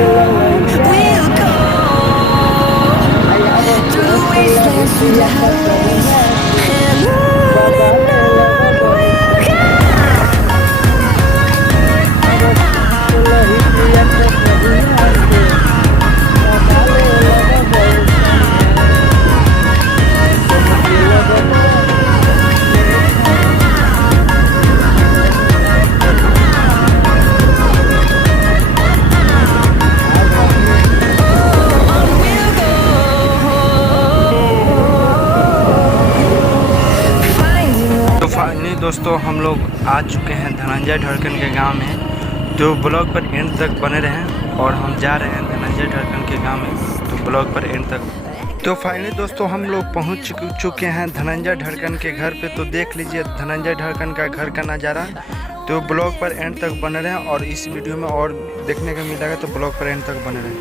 We'll go through the wastelands, through the highways, and on we'll go. We'll go. Finding तो फाइनली दोस्तों हम लोग आ चुके हैं धनंजय ढरकन के गांव में। तो ब्लॉग पर एंड तक बने रहें और हम जा रहे हैं धनंजय ढरकन के गांव में, तो ब्लॉग पर एंड तक। तो फाइनली दोस्तों हम लोग पहुंच चुके हैं धनंजय ढरकन के घर पे। तो देख लीजिए धनंजय ढरकन का घर का नज़ारा। तो ब्लॉग पर एंड तक बने रहें और इस वीडियो में और देखने को मिलेगा, तो ब्लॉग पर एंड तक बने रहें।